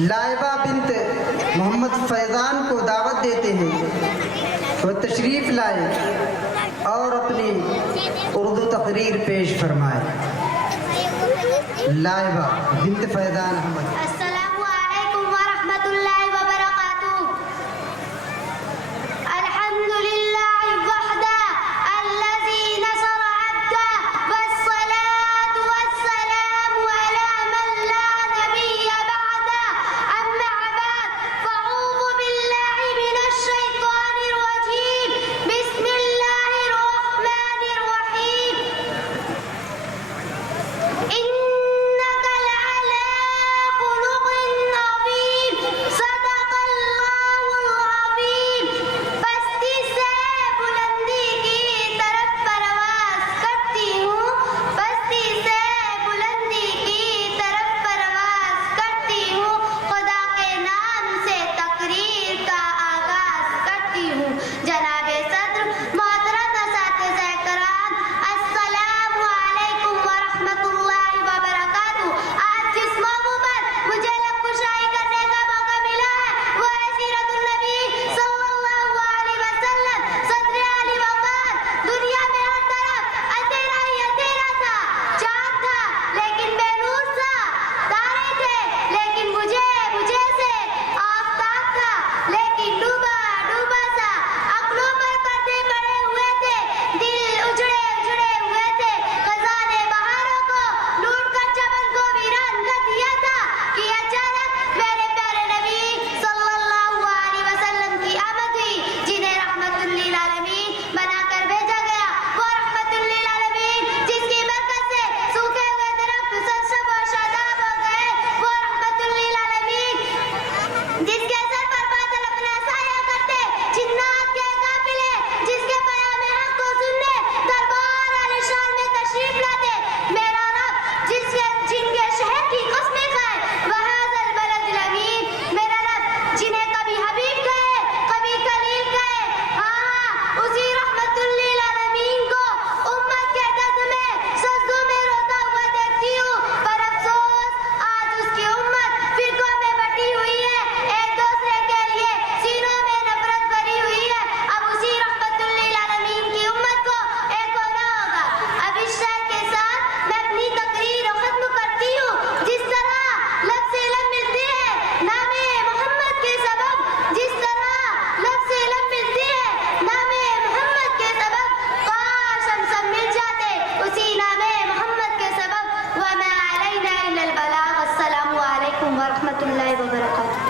لائبہ بنت محمد فیضان کو دعوت دیتے ہیں وہ تشریف لائے اور اپنی اردو تقریر پیش فرمائے۔ لائبہ بنت فیضان احمد۔ السلام علیکم ورحمۃ اللہ وبرکاتہ۔ الحمد للہ وحدہ الذی نصر عبدہ والصلاة والسلام علی من لا نبی بعدہ، اما بعد فاعوذ باللہ من الشیطان الرجیم، بسم اللہ الرحمن الرحیم۔ إنك لعلى خلق عظيم، صدق اللہ العظیم۔ پستی سے بلندی کی طرف پرواز کرتی ہوں، پستی سے بلندی کی طرف پرواز کرتی ہوں، خدا کے نام سے تقریر کا آغاز کرتی ہوں۔ جناب صدر، محترم اساتذہ کرام، السلام علیکم ورحمۃ اللہ وبرکاتہ۔ آج جس موضوع پر مجھے لب کشائی کرنے کا موقع ملا ہے وہ ہے سیرت النبی صلی اللہ علیہ وسلم، صدر علی وقار۔ دنیا میں ہر طرف اندھیرا ہی اندھیرا تھا، چاند تھا لیکن بے نور تھا، تارے تھے لیکن بجھے سے، آفتاب تھا لیکن ڈوبا سا، عقلوں پر پردے پڑے ہوئے تھے، دل اجڑے ہوئے تھے، خزانے بہاروں کو لوٹ کر چمن کو ویران کر دیا تھا کہ اچانک میرے پیارے نبی صلی اللہ علیہ وسلم کی آمد ہوئی، جنہیں رحمت للعالمین بنا کر بھیجا گیا۔ وہ رحمت للعالمین جس کی برکت سے سوکھے ہوئے درخت سرسبز و شاداب ہو گئے، وہ رحمت للعالمین جس کے سر پر بادل اپنا سایہ کرتے، جنات کے قافلے جس کے پیام حق کو سننے دربار عالیشان میں تشریف لاتے، میرا رب جن کے شہر کی قسمیں کھائے، وہذا البلد الامین، میرا رب جنہیں کبھی حبیب کہے کبھی خلیل کہے، ہاں اسی رحمت للعالمین کو امت کے درد میں سجدوں میں روتا ہوا دیکھتی ہوں، پر افسوس آج اس کی امت فرقوں میں بٹی ہوئی ہے، ایک دوسرے کے لیے سینوں میں نفرت بھری ہوئی ہے۔ اب اسی رحمت للعالمین کی امت کو ایک ہونا ہوگا۔ اب اس شعر کے ساتھ میں اپنی تقریر ختم کرتی ہوں۔ جس طرح لب سے لب ملتے ہیں نام محمد کے سبب، جس طرح لب سے لب ملتے ہیں نام محمد کے سبب، کاش ہم سب مل جاتے اسی نام محمد کے سبب۔ وما علینا الا البلاغ۔ السلام علیکم ورحمۃ اللہ وبرکاتہ۔